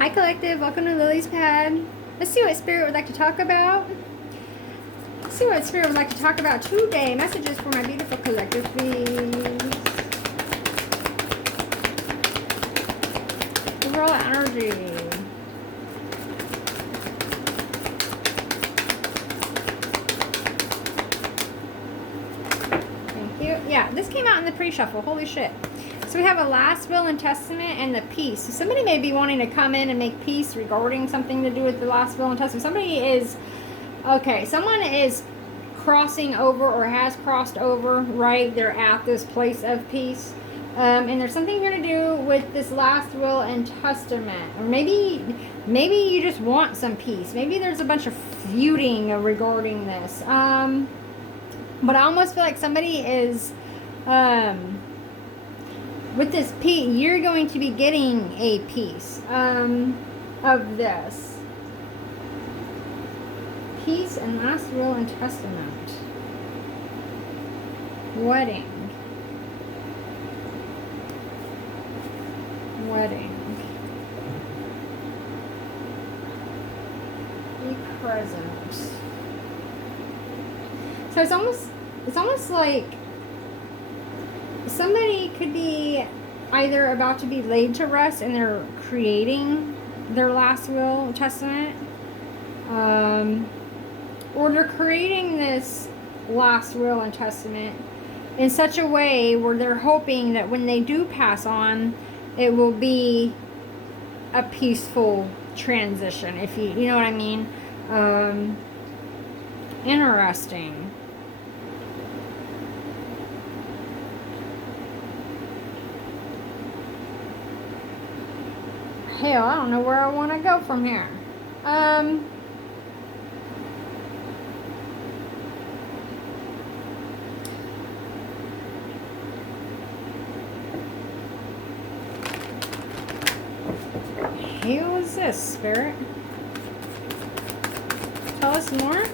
Hi Collective, welcome to Lily's Pad. Let's see what Spirit would like to talk about. Let's see what Spirit would like to talk about today. Messages for my beautiful collective, please. Overall energy. Thank you. Yeah, this came out in the pre-shuffle. Holy shit. So we have a last will and testament and the peace. So somebody may be wanting to come in and make peace regarding something to do with the last will and testament. Somebody is, okay, someone is crossing over or has crossed over, right? They're at this place of peace. And there's something here to do with this last will and testament. Or maybe you just want some peace. Maybe there's a bunch of feuding regarding this. But I almost feel like somebody is... with this peace, you're going to be getting a piece of this. Peace and last will and testament. Wedding. Be present. So it's almost like somebody could be either about to be laid to rest and they're creating their last will and testament, or they're creating this last will and testament in such a way where they're hoping that when they do pass on, it will be a peaceful transition, if you know what I mean. Interesting. Hell, I don't know where I want to go from here. Hell is this, Spirit? Tell us more.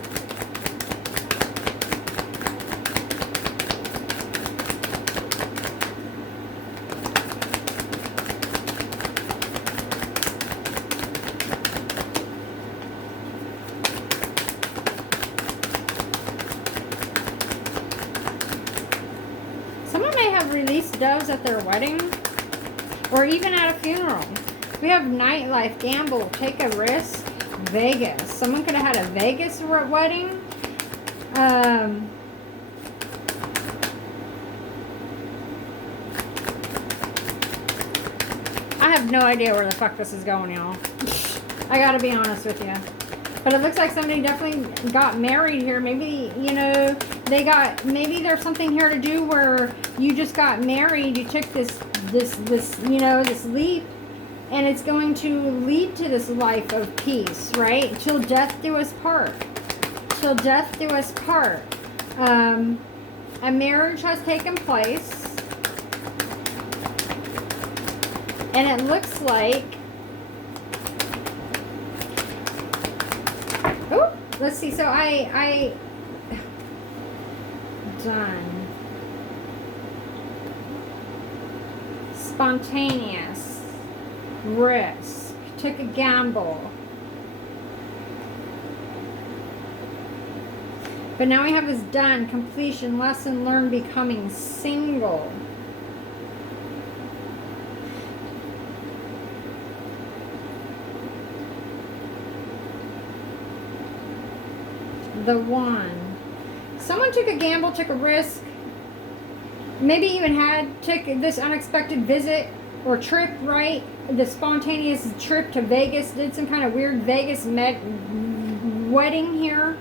Released doves at their wedding or even at a funeral. We have nightlife, gamble, take a risk, Vegas. Someone could have had a Vegas wedding. I have no idea where the fuck this is going, y'all. I gotta be honest with you. But it looks like somebody definitely got married here. Maybe, you know, maybe there's something here to do where you just got married. You took this, you know, this leap, and it's going to lead to this life of peace, right? Till death do us part. Till death do us part. A marriage has taken place. And it looks like, oh, let's see. So I done. Spontaneous. Risk. Took a gamble. But now we have this done. Completion. Lesson learned. Becoming single. The one. Someone took a gamble, took a risk, maybe even took this unexpected visit or trip, right? The spontaneous trip to Vegas, did some kind of weird Vegas wedding here.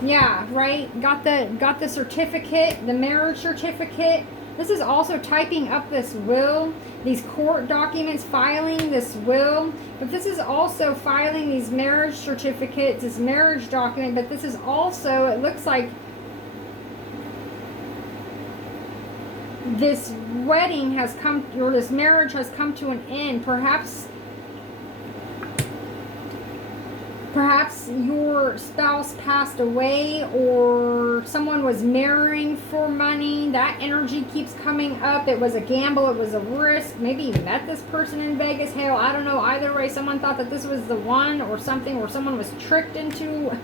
Yeah, right? Got the certificate, the marriage certificate. This is also typing up this will, these court documents, filing this will. But this is also filing these marriage certificates, this marriage document. But this is also, it looks like this wedding has come, or this marriage has come to an end. Perhaps Perhaps your spouse passed away, or someone was marrying for money. That energy keeps coming up. It was a gamble. It was a risk. Maybe you met this person in Vegas. Hell, I don't know. Either way, someone thought that this was the one, or something, or someone was tricked into.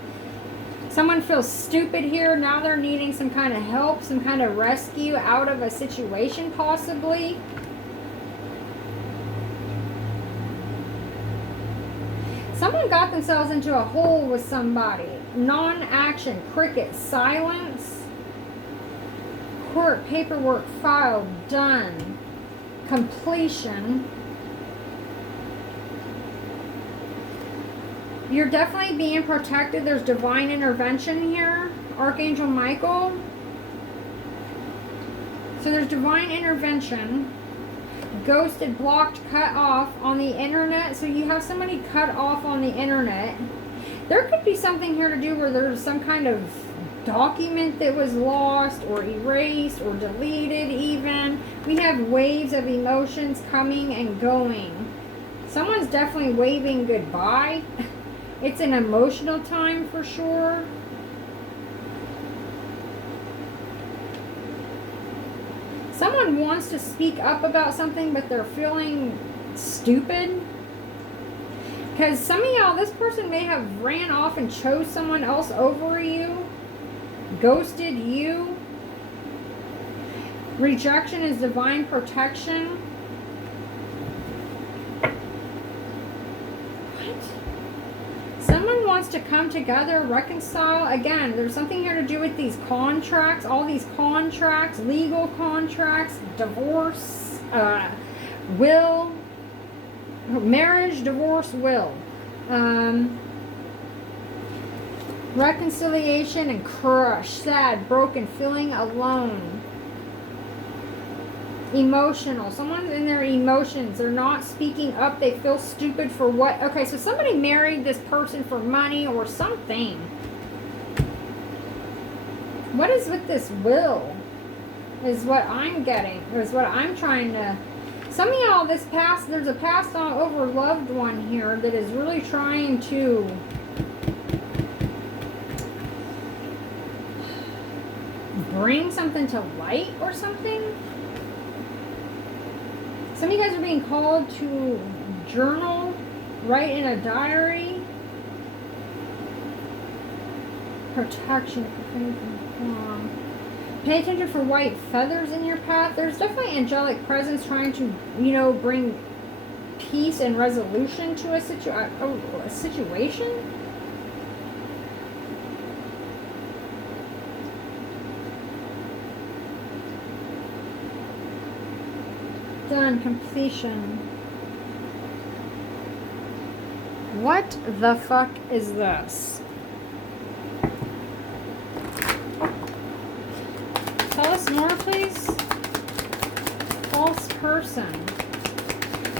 Someone feels stupid here. Now they're needing some kind of help, some kind of rescue out of a situation, possibly. Someone got themselves into a hole with somebody. Non-action, cricket, silence. Court paperwork filed, done. Completion. You're definitely being protected. There's divine intervention here. Archangel Michael. So there's divine intervention. Ghosted, blocked, cut off on the internet. So you have somebody cut off on the internet. There could be something here to do where there's some kind of document that was lost or erased or deleted even. We have waves of emotions coming and going. Someone's definitely waving goodbye. It's an emotional time for sure. Someone wants to speak up about something, but they're feeling stupid. Because some of y'all, this person may have ran off and chose someone else over you. Ghosted you. Rejection is divine protection. What? Someone wants to come together, reconcile. Again, there's something here to do with these contracts, all these contracts, legal contracts, divorce, will, marriage, divorce, will. Reconciliation and crush, sad, broken, feeling alone. Emotional. Someone's in their emotions. They're not speaking up. They feel stupid for what? Okay, so somebody married this person for money or something. What is with this will? Is what I'm getting. Is what I'm trying to... Some of y'all, this past... There's a passed on over loved one here that is really trying to... bring something to light or something. Some of you guys are being called to journal, write in a diary. Protection. Pay attention for white feathers in your path. There's definitely angelic presence trying to, you know, bring peace and resolution to a situation. Done. Completion. What the fuck is this? Tell us more, please. False person.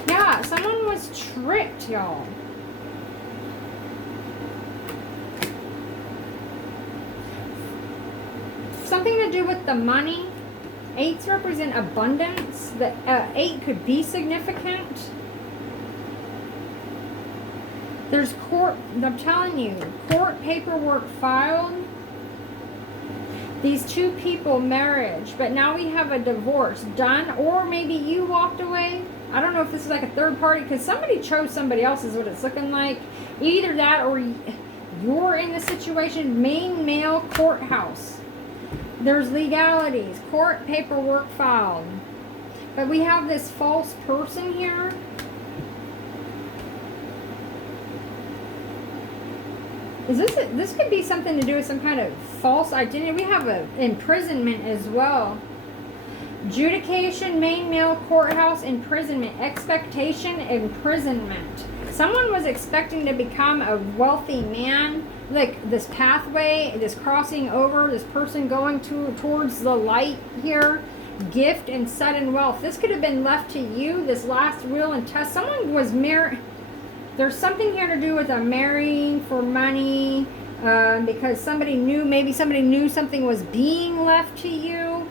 Yeah, someone was tricked, y'all. Something to do with the money. Eights represent abundance. The 8 could be significant. There's court, I'm telling you, court paperwork filed. These two people, marriage, but now we have a divorce done, or maybe you walked away. I don't know if this is like a third party, because somebody chose somebody else is what it's looking like. Either that or you're in the situation. Main male courthouse. There's legalities, court paperwork filed. But we have this false person here. Is this could be something to do with some kind of false identity. We have a imprisonment as well. Adjudication, main male courthouse, imprisonment, expectation, imprisonment. Someone was expecting to become a wealthy man, like this pathway, this crossing over, this person going towards the light here, gift and sudden wealth. This could have been left to you, this last will and test. Someone was married. There's something here to do with a marrying for money, because somebody knew, maybe somebody knew something was being left to you.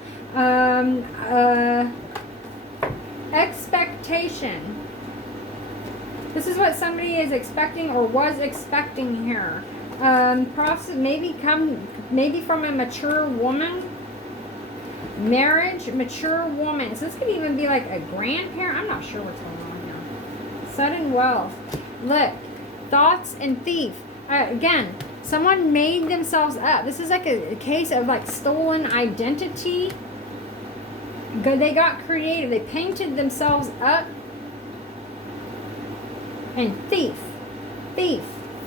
Expectation. This is what somebody is expecting or was expecting here. Process maybe from a mature woman. Marriage, mature woman. So this could even be like a grandparent. I'm not sure what's going on here. Sudden wealth. Look, thoughts and thief. Again, someone made themselves up. This is like a case of like stolen identity. They got creative. They painted themselves up. And thief,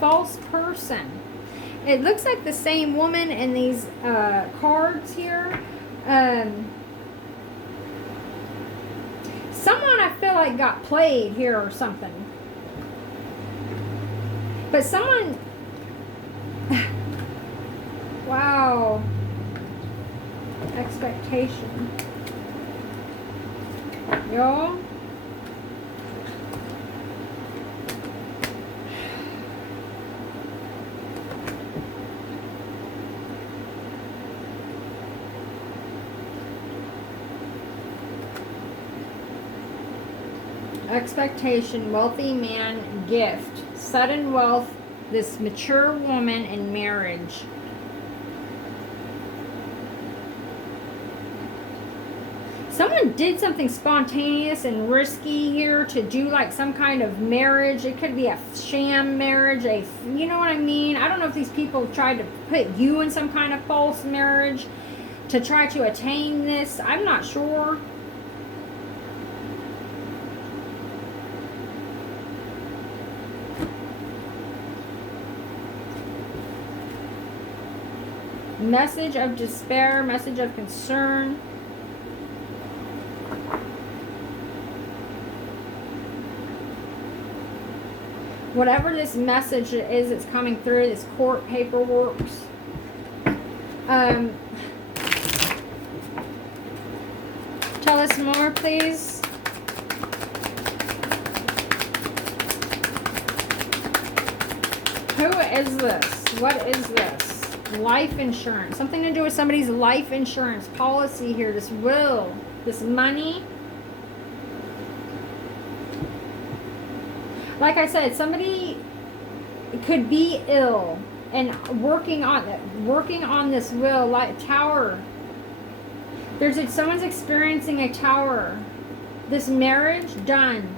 false person. It looks like the same woman in these cards here. Someone I feel like got played here or something. But someone, wow, expectation. Y'all. Expectation, wealthy man, gift, sudden wealth, this mature woman, and marriage. Someone did something spontaneous and risky here to do like some kind of marriage. It could be a sham marriage, you know what I mean? I don't know if these people tried to put you in some kind of false marriage to try to attain this. I'm not sure. Message of despair, message of concern. Whatever this message is that's coming through, this court paperwork. Tell us more, please. Who is this? What is this? Life insurance. Something to do with somebody's life insurance policy here. This will. This money. Like I said, somebody could be ill and working on this will. Like tower. Someone's experiencing a tower. This marriage done.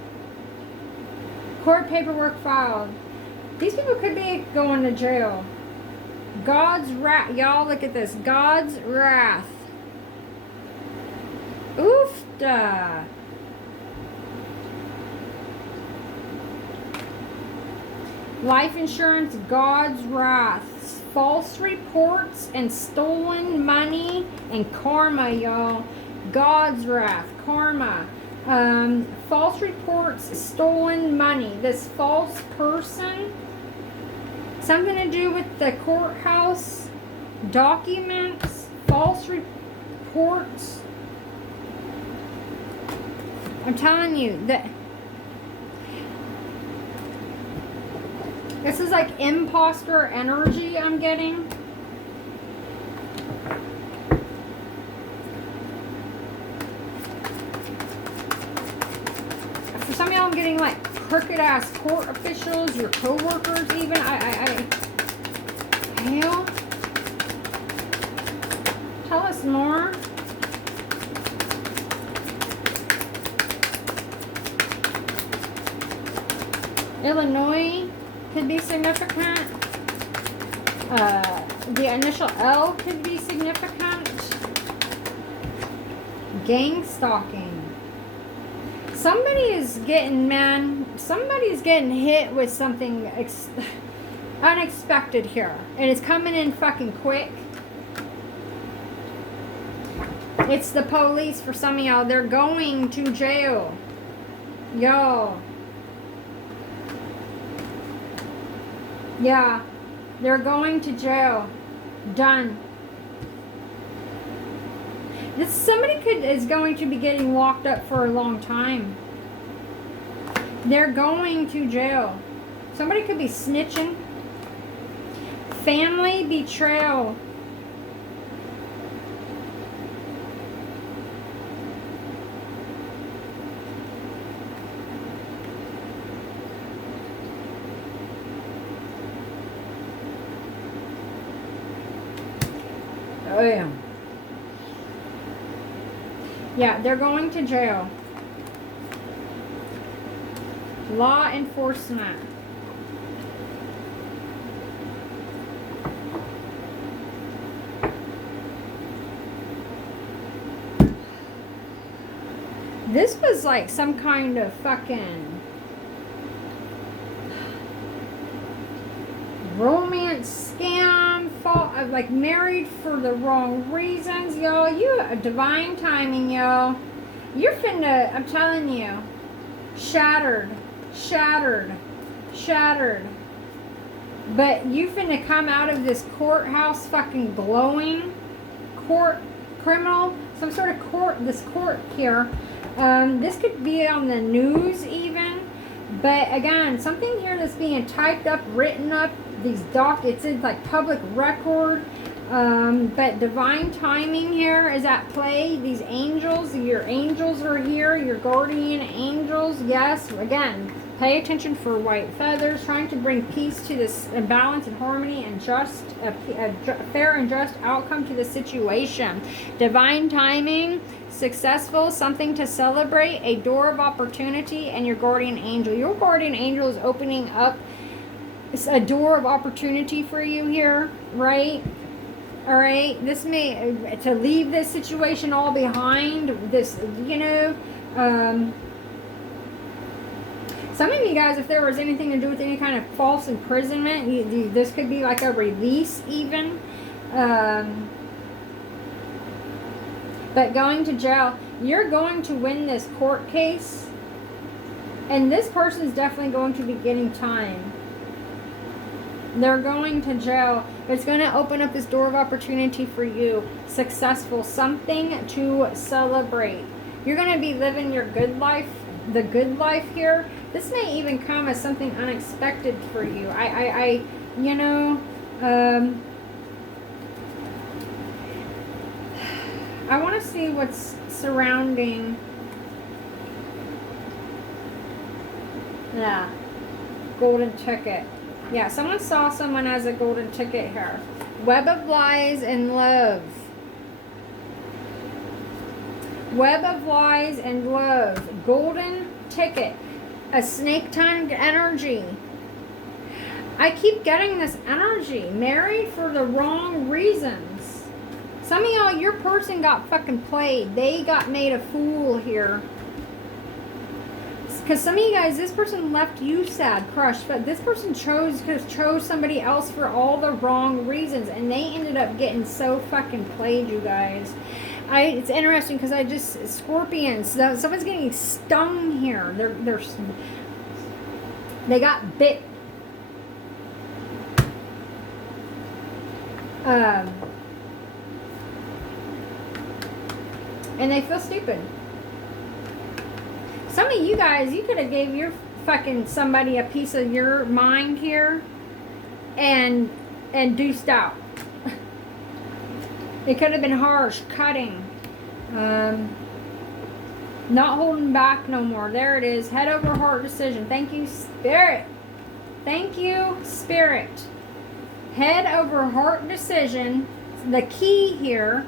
Court paperwork filed. These people could be going to jail. God's wrath. Y'all look at this. God's wrath. Oofda. Life insurance, God's wrath. False reports and stolen money and karma, y'all. God's wrath. Karma. False reports, stolen money. This false person. Something to do with the courthouse, documents, false reports. I'm telling you that this is like imposter energy I'm getting. For some of y'all, I'm getting like crooked ass court officials, your co-workers even. Hell. Tell us more. Illinois could be significant. The initial L could be significant. Gang stalking. Somebody's getting hit with something unexpected here. And it's coming in fucking quick. It's the police for some of y'all. They're going to jail. Yo. Yeah. They're going to jail. Done. Somebody is going to be getting locked up for a long time. They're going to jail. Somebody could be snitching. Family betrayal. Oh, yeah. Yeah, they're going to jail. Law enforcement. This was like some kind of fucking romance scam, like married for the wrong reasons, y'all. You divine timing, y'all. You're finna, I'm telling you, shattered. But you finna come out of this courthouse fucking glowing. Court criminal, some sort of court, this court here. This could be on the news even. But again, something here that's being typed up, written up, these it's in like public record. But divine timing here is at play. These angels, your angels are here, your guardian angels. Yes, again, pay attention for white feathers, trying to bring peace to this balance and harmony and just a fair and just outcome to the situation. Divine timing, successful, something to celebrate, a door of opportunity, and your guardian angel. Your guardian angel is opening up a door of opportunity for you here, right? All right, this may, to leave this situation all behind, this, you know, some of you guys, if there was anything to do with any kind of false imprisonment, this could be like a release even. But going to jail, you're going to win this court case. And this person's definitely going to be getting time. They're going to jail. It's going to open up this door of opportunity for you. Successful. Something to celebrate. You're going to be living your good life. The good life here. This may even come as something unexpected for you. You know, I want to see what's surrounding. Yeah. Golden ticket. Yeah, someone saw someone as a golden ticket here. Web of lies and love. Web of lies and love. Golden ticket. A snake-tongued energy. I keep getting this energy. Married for the wrong reasons. Some of y'all, your person got fucking played. They got made a fool here. Because some of you guys, this person left you sad, crushed, but this person chose somebody else for all the wrong reasons, and they ended up getting so fucking played, you guys. It's interesting because Scorpions, someone's getting stung here. They got bit. And they feel stupid. Some of you guys, you could have gave your fucking somebody a piece of your mind here and deuced out. It could have been harsh, cutting. Not holding back no more. There it is. Head over heart decision. Thank you, Spirit. Thank you, Spirit. Head over heart decision. The key here.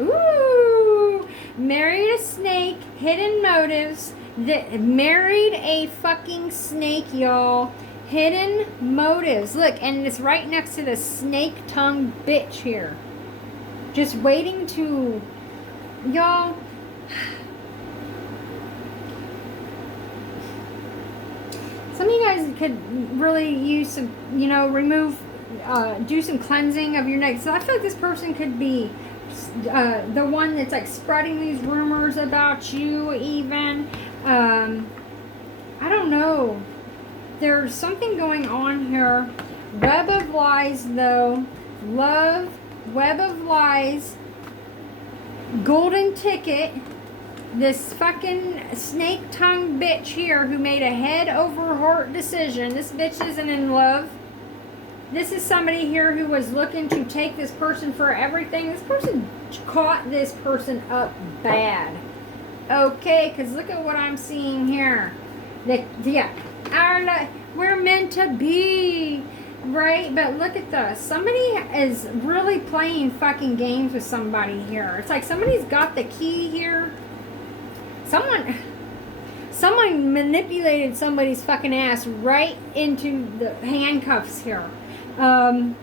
Ooh. Married a snake. Hidden motives. Married a fucking snake, y'all. Hidden motives. Look, and it's right next to the snake-tongued bitch here. Just waiting to... Y'all... Some of you guys could really use some, you know, remove, do some cleansing of your neck. So I feel like this person could be the one that's like spreading these rumors about you even. I don't know. There's something going on here. Web of lies though. Love. Web of lies. Golden ticket. This fucking snake-tongued bitch here who made a head-over-heart decision. This bitch isn't in love. This is somebody here who was looking to take this person for everything. This person caught this person up bad. Okay, because look at what I'm seeing here. Yeah, we're meant to be. Right? But look at this. Somebody is really playing fucking games with somebody here. It's like somebody's got the key here. Someone manipulated somebody's fucking ass right into the handcuffs here. I'm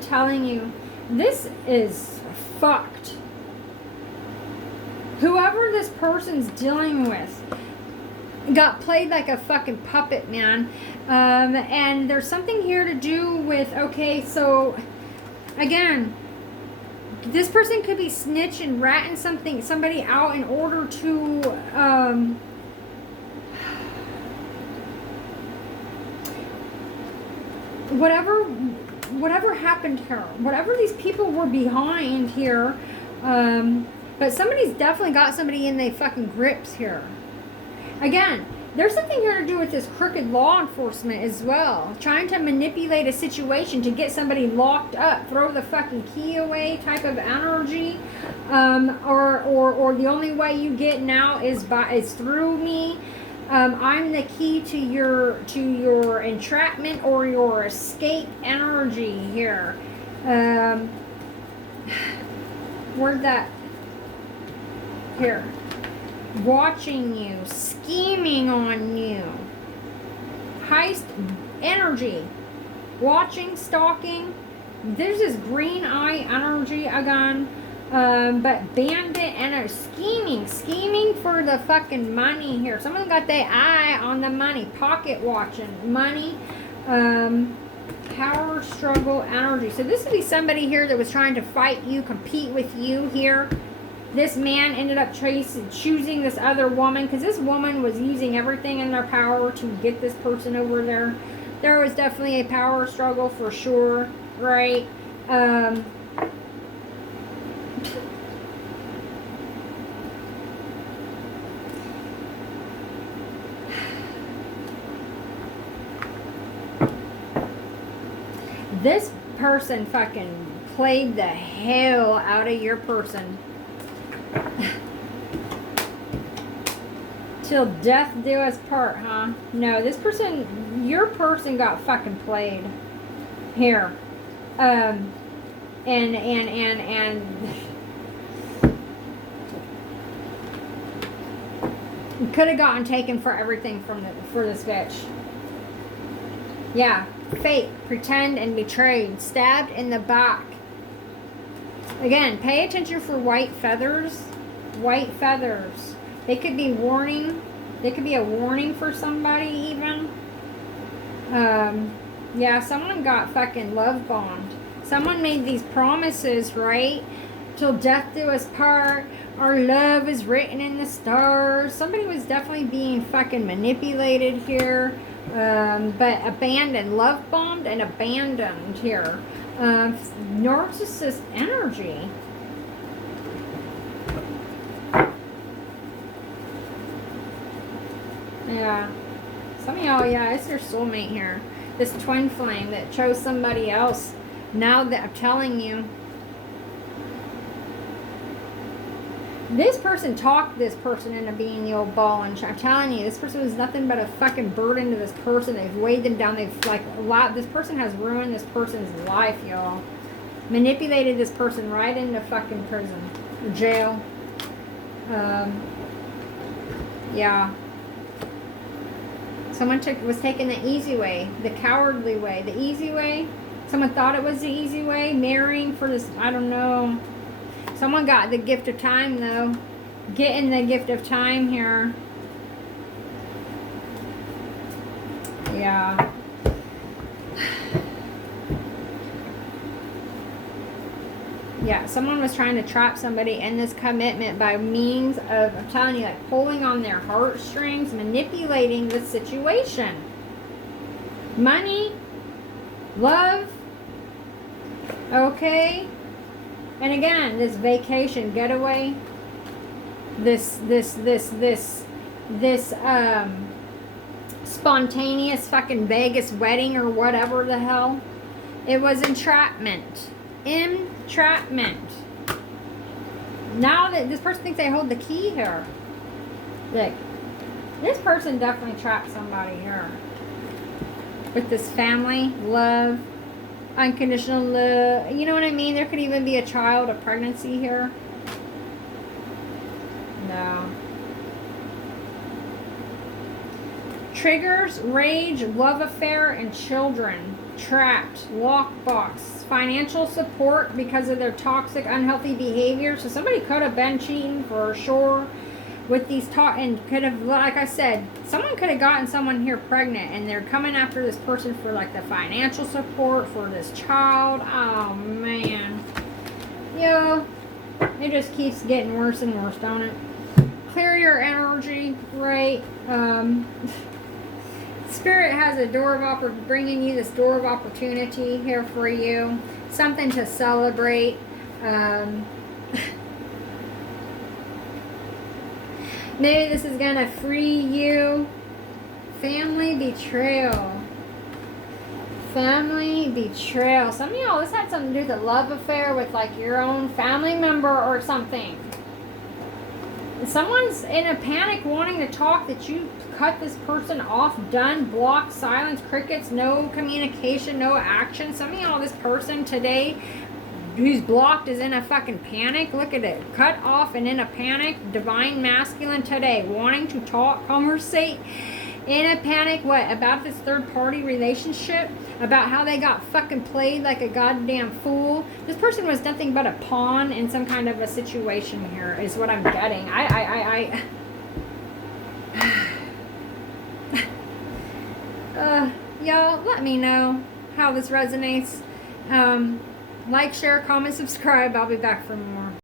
telling you, this is fucked. Whoever this person's dealing with got played like a fucking puppet, man. And there's something here to do with, okay, so again, this person could be snitching, ratting somebody out in order to whatever happened here, whatever these people were behind here, but somebody's definitely got somebody in their fucking grips here. Again, there's something here to do with this crooked law enforcement as well. Trying to manipulate a situation to get somebody locked up, throw the fucking key away type of energy. Or the only way you get now is through me. I'm the key to your entrapment or your escape energy here. Where'd that? Here. Watching you, scheming on you, heist energy, watching, stalking. There's this green eye energy again, but bandit and scheming for the fucking money here. Someone got their eye on the money, pocket watching money, power struggle energy. So this would be somebody here that was trying to fight you, compete with you here. This man ended up choosing this other woman because this woman was using everything in their power to get this person over there. There was definitely a power struggle for sure, right? This person fucking played the hell out of your person. Till death do us part, huh? No, this person, your person got fucking played here. And could have gotten taken for everything for this bitch. Yeah, fake, pretend, and betrayed, stabbed in the back. Again, pay attention for white feathers. White feathers. They could be warning. They could be a warning for somebody even. Yeah, someone got fucking love bombed. Someone made these promises, right? Till death do us part. Our love is written in the stars. Somebody was definitely being fucking manipulated here. But abandoned. Love bombed and abandoned here. Narcissist energy. Yeah. Some of y'all, yeah, it's your soulmate here. This twin flame that chose somebody else. Now that I'm telling you. This person talked this person into being the old ball and I'm telling you, this person was nothing but a fucking burden to this person. They've weighed them down. They've like a lot. This person has ruined this person's life, y'all. Manipulated this person right into fucking prison or jail. Yeah. Someone was taking the easy way, the cowardly way, the easy way. Someone thought it was the easy way, marrying for this, I don't know. Someone got the gift of time, though. Getting the gift of time here. Yeah. Yeah, someone was trying to trap somebody in this commitment by means of, I'm telling you, like pulling on their heartstrings, manipulating the situation. Money, love, okay. And again, this vacation getaway, this spontaneous fucking Vegas wedding or whatever the hell. It was entrapment. Entrapment. Now that this person thinks they hold the key here. Look, this person definitely trapped somebody here. with this family, love, unconditional love. You know what I mean? There could even be a child, a pregnancy here. No. Triggers, rage, love affair, and children. Trapped, lockbox, financial support because of their toxic, unhealthy behavior. So somebody could have been cheating for sure with these and could have, like I said, someone could have gotten someone here pregnant, and they're coming after this person for like the financial support for this child. Oh man, yo, it just keeps getting worse and worse, don't it? Clear your energy, right? Spirit has a door of bringing you this door of opportunity here for you, something to celebrate. Maybe this is gonna free you. Family betrayal. Family betrayal. Some of y'all, this had something to do with a love affair with like your own family member or something. Someone's in a panic wanting to talk that you cut this person off, done, blocked, silence, crickets, no communication, no action. Some of y'all, this person today who's blocked is in a fucking panic. Look at it. Cut off and in a panic. Divine masculine today. Wanting to talk, conversate. In a panic, what? About this third party relationship? About how they got fucking played like a goddamn fool? This person was nothing but a pawn in some kind of a situation here, is what I'm getting. Y'all, let me know how this resonates. Like, share, comment, subscribe. I'll be back for more.